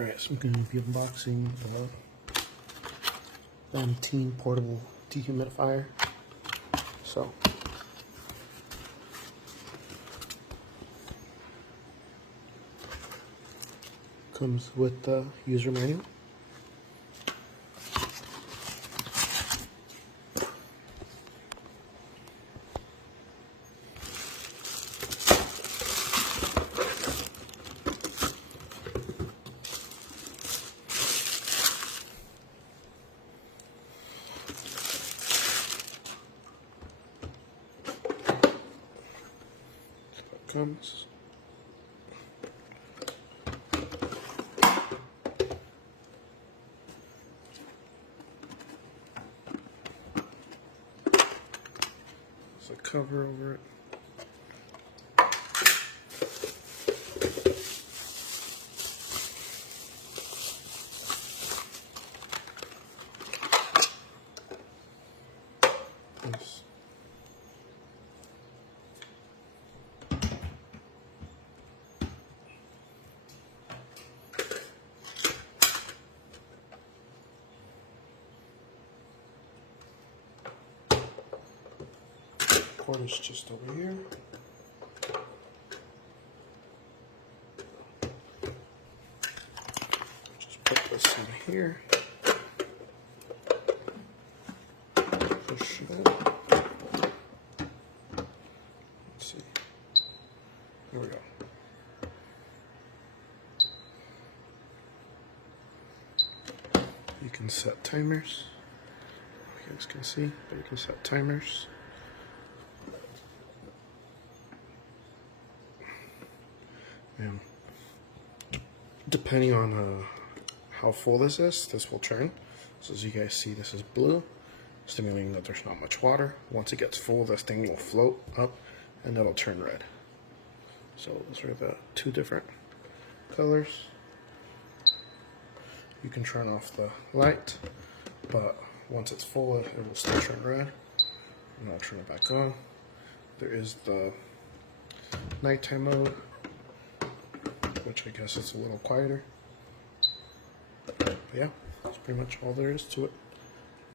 Alright, so I'm going to be unboxing the VATEEN portable dehumidifier. So, comes with the user manual. Comes. There's a cover over it. This. Port is just over here. Just put this in here. Push it over. Let's see. There we go. You can set timers. You guys can see, but you can set timers. And depending on how full this will turn. So as you guys see, this is blue, stimulating that there's not much water. Once it gets full, this thing will float up and it'll turn red. So those are the two different colors. You can turn off the light, but once it's full, it will still turn red. And I'll turn it back on. There is the nighttime mode, which I guess is a little quieter. But yeah, that's pretty much all there is to it.